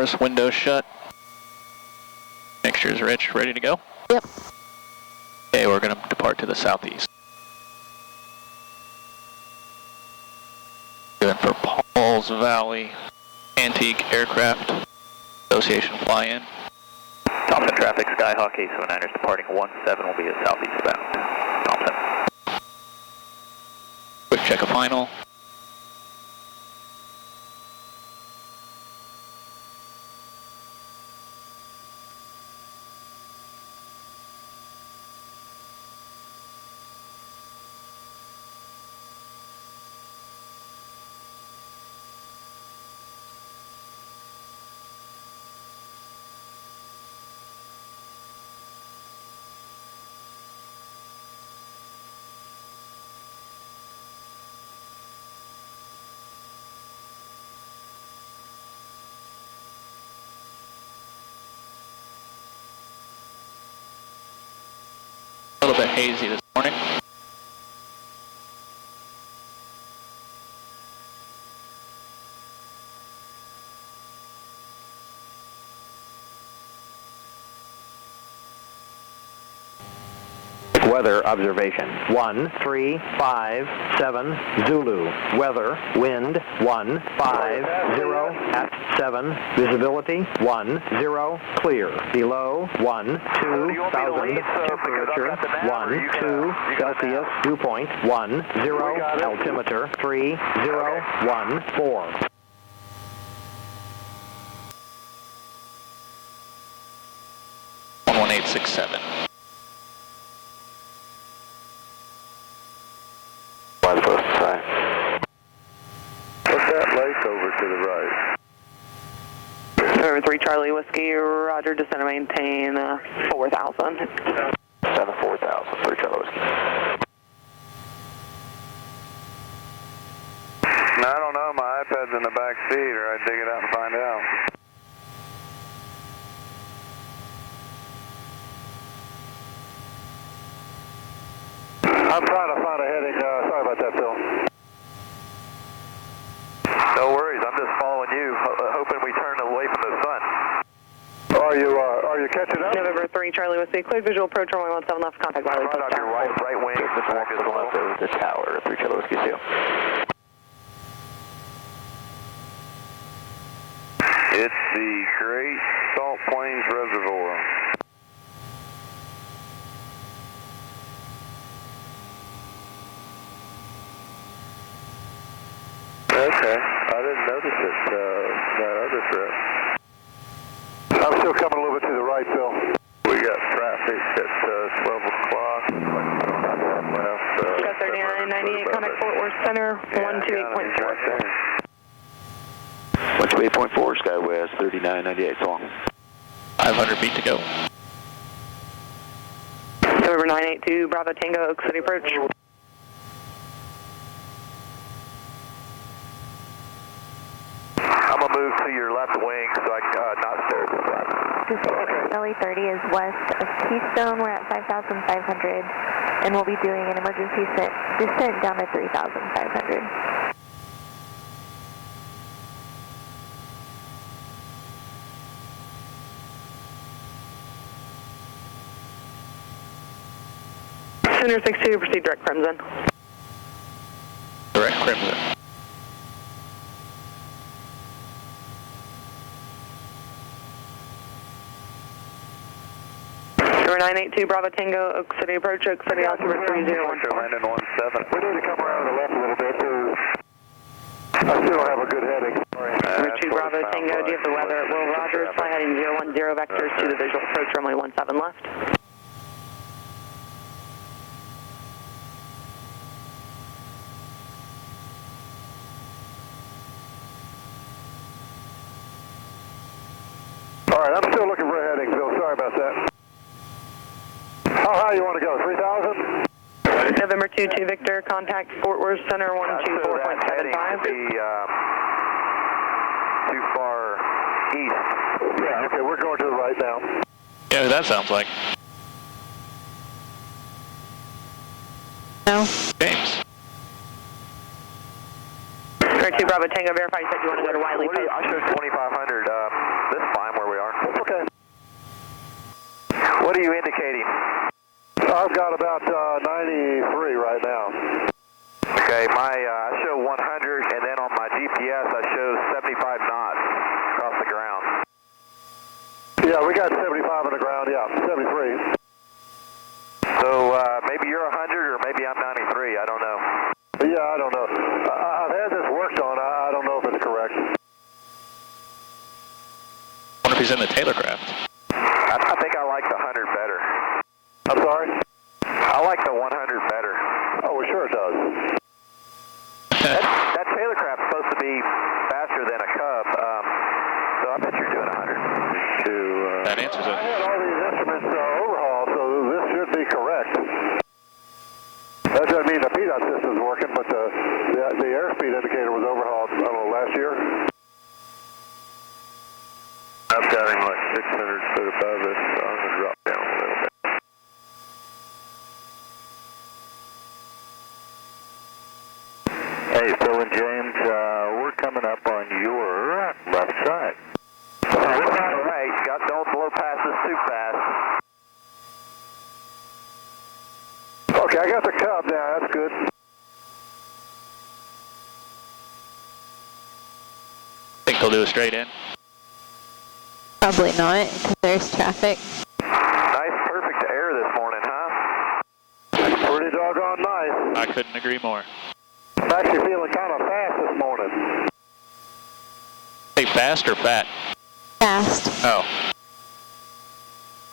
doors, windows shut. Mixture's rich, ready to go? Yep. Okay, we're going to depart to the southeast. Going for Paul's Valley Antique Aircraft Association Fly-In. Thompson traffic, Skyhawk A79ers departing 17 will be a southeast bound. Thompson. Quick check of final. A little bit hazy this morning. Weather observation. 135 Zulu. Weather, wind 150 at 7. Visibility 10 clear. Below 12,000. Temperature 12 Celsius. Dew point 10. Altimeter 3014. 11867. What's that lake over to the right? November 3 Charlie Whiskey, roger, descend and maintain 4,000. 4,000, 3 Charlie Whiskey. No, I don't know, my iPad's in the back seat, or I'd dig it out and find out. I'm trying to find a heading, sorry about that, Phil. No worries, I'm just following you, hoping we turn away from the sun. Are you catching up? November 3 Charlie Whiskey, clear visual approach runway 17 left, contact Wiley. Right on your right wing, just walk to the left over the tower, 3 Charlie Whiskey 2. It's the Great Salt Plains Reservoir. Okay, I didn't notice it, that other trip. I'm still coming a little bit to the right, Phil. We got traffic at 12 o'clock. Got 3998, contact Fort Worth Center, 128.0. 128.4, SkyWest 3998, so long. 500 feet to go. November 982, Bravo Tango, Oak City approach. I'm going to move to your left wing so I can not stare at the front. LA30 is west of Keystone. We're at 5,500 and we'll be doing an emergency descent down to 3,500. Center 62, proceed direct Crimson. Direct Crimson. Number 982, Bravo Tango, Oak City approach, Oak City altimeter 3014. Landing 17. We need to come around to the left a little bit too. I still don't have a good heading. Number 2, Bravo Tango, do you have the weather at Will Rogers? Fly heading 010 vectors to the visual approach runway 17 left. Alright, I'm still looking for a heading, Phil. Sorry about that. How high you want to go? 3,000? November 22 Victor, contact Fort Worth Center 124.75. Too far east. Yeah, okay, we're going to the right now. Yeah, that sounds like. No. James. Number 2 Bravo Tango, verify you said you want to go to Wiley Post. I showed 2,500. This are you indicating? I've got about 93 right now. Okay, I show 100, and then on my GPS I show 75 knots across the ground. Yeah, we got 75 on the ground, yeah, 73. So maybe you're 100 or maybe I'm 93, I don't know. Yeah, I don't know. I've had this worked on, I don't know if it's correct. I wonder if he's in the Taylorcraft. I think I like the 100 better. I'm sorry? I like the 100 better. Oh, well, sure it does. That Taylorcraft's supposed to be faster than a Cub, so I bet you're doing 100. That answers it. I had all these instruments overhauled, so this should be correct. That doesn't mean the PDOT system's working, but the airspeed indicator was overhauled, I don't know, last year. I've got him like 600 foot above us, so I'm going to drop down a little bit. Hey, Phil and James, we're coming up on your left side. All right, don't blow past us too fast. Okay, I got the Cub now, that's good. Think he'll do a straight in. Probably not, because there's traffic. Nice, perfect air this morning, huh? Pretty doggone nice. I couldn't agree more. I'm actually feeling kind of fast this morning. Hey, fast or fat? Fast. Oh.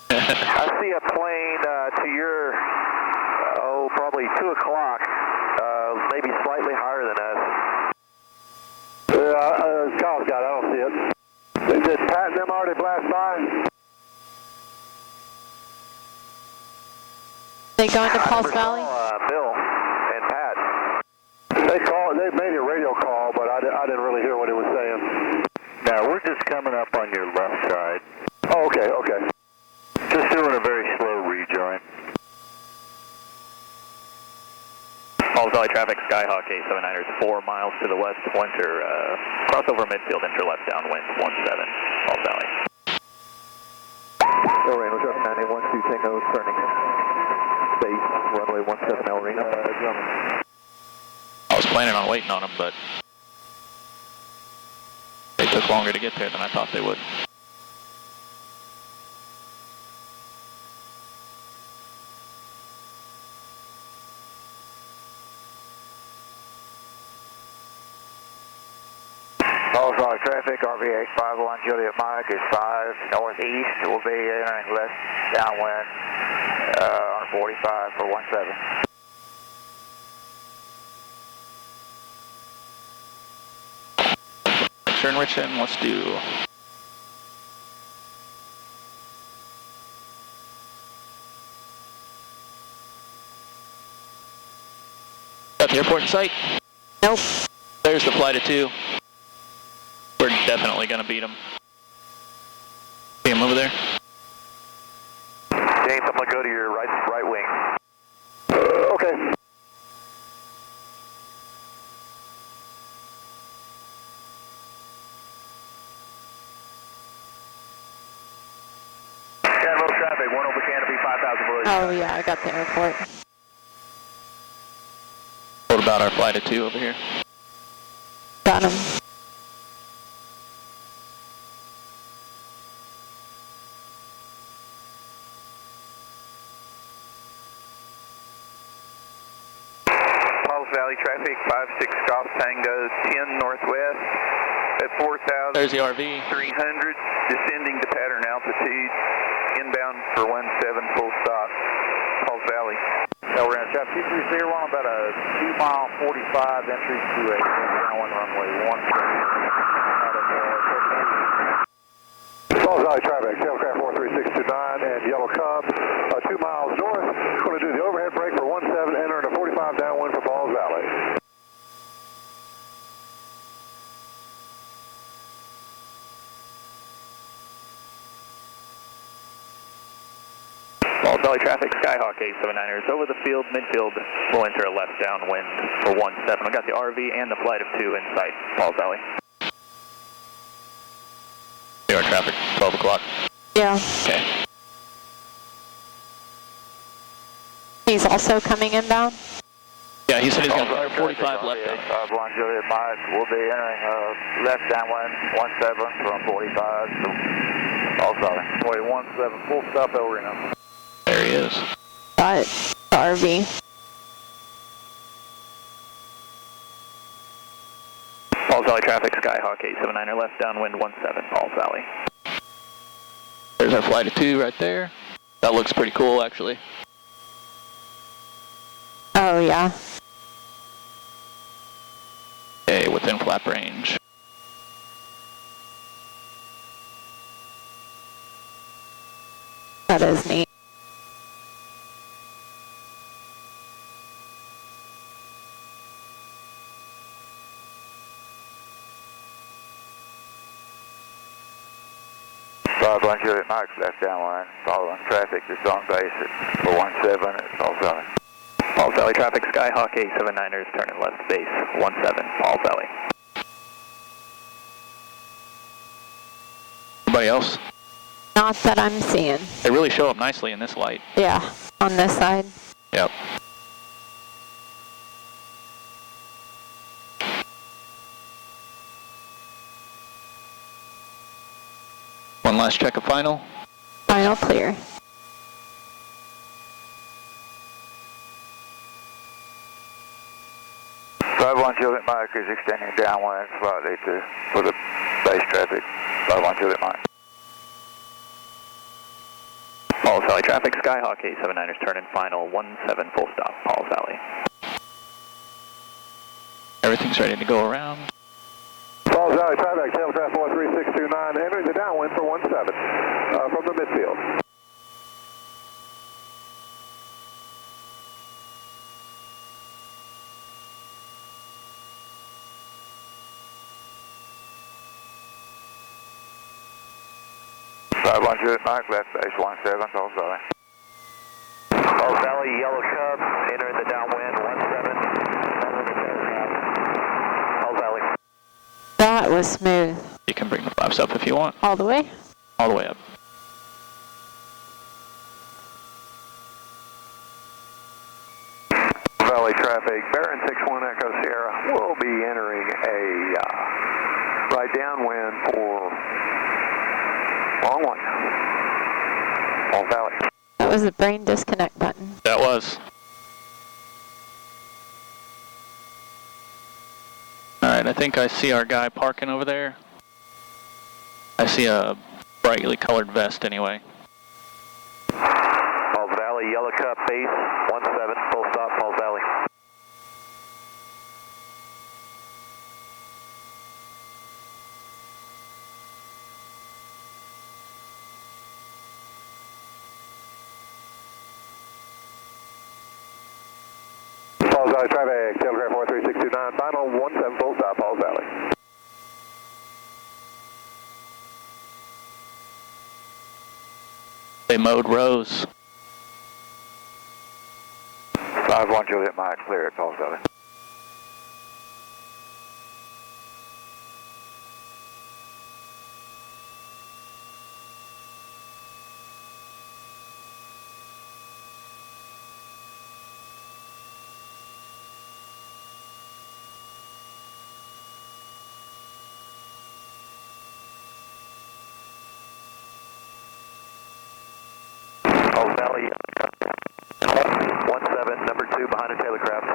I see a plane to your, probably 2 o'clock, maybe slightly higher than us. Kyle's got it, I don't see it. Did Pat and them already blast by? They going to Paul's Never Valley? saw, Bill and Pat. They made a radio call, but I didn't really hear what he was saying. Now, we're just coming up on your left side. Oh, okay. Just doing a very slow rejoin. Falls Valley traffic, Skyhawk 879ers, 4 miles to the west, winter, crossover midfield, enter left downwind, 17, Falls Valley. El Reno, traffic 9812 Tango, turning base, runway 17 El Reno. I was planning on waiting on him, but they took longer to get there than I thought they would. Falls Valley traffic, RVH 51 Juliet Mike is 5 northeast. We'll be entering left downwind on 45 for 17. Turn rich in, let's do. Got the airport in sight? Nope. There's the flight of 2. We're definitely going to beat them. See him over there? James, I'm going to go to your right wing. Okay. Got low traffic, 1 over canopy, 5,000 below. Oh yeah, I got the airport. What about our flight of 2 over here? Got him. Falls Valley traffic, 56 Golf Tango, 10 northwest at 4,000. There's the RV. 300, descending to pattern altitude, inbound for 17, full stop, Falls Valley. So we're going to traffic 230 on about a 2-mile 45 entry to a runway 13. Falls Valley traffic, Tailcraft 43629 and Yellow Cub, 2 miles north. Going to do the overhead brake for 17, entering a 45 downwind for Falls Valley. Falls Valley traffic, Skyhawk 879ers, over the field, midfield, we'll enter a left downwind for 17. We got the RV and the flight of 2 in sight, Falls Valley. Here are traffic, 12 o'clock. Yeah. Okay. he's also coming inbound? Yeah, he said he's going to fire 45 left down. 51 Juliet Mike, we'll be entering left downwind 17 from 45, so all solid. 17, full stop El Reno. There he is. Got it. The RV. Falls Valley traffic, Skyhawk 879er left downwind 17, Falls Valley. There's our flight of 2 right there. That looks pretty cool, actually. Oh, yeah. Okay, within flap range. That is neat. One Juliet Mike, left downwind, following traffic, just on base at 17 at Falls Valley. Falls Valley traffic, Skyhawk 879ers turning left base 17, Falls Valley. Anybody else? Not that I'm seeing. They really show up nicely in this light. Yeah, on this side. Yep. One last check of final. Final clear. One Juliet Mike is extending downwind slightly for the base traffic. 1 Juliet Mike. Falls Valley traffic, Skyhawk 879ers turning final 17, full stop, Falls Valley. Everything's ready to go around. Falls Valley traffic, tailcraft 43629, entering the downwind for 17 from the midfield. One Juliet Mike, left base 17, Falls Valley. Falls Valley, Yellow Cub, entering the downwind 17, Falls Valley. That was smooth. You can bring the flaps up if you want. All the way? All the way up. Valley traffic, Baron 61 Echo Sierra, will be entering a right downwind for long one. Falls Valley. That was the brain disconnect button. That was. Alright, I think I see our guy parking over there. I see a brightly colored vest anyway. Falls Valley, Yellow Cup, base 17, full stop, Falls Valley. Falls Valley traffic, tailcraft 43629, final 17, full stop, Falls Valley. They mowed rows. 1 Juliet Mike, clear at Falls Valley. Falls Valley, 17, number 2 behind a tailor craft.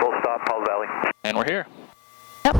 Full stop, Falls Valley. And we're here. Yep.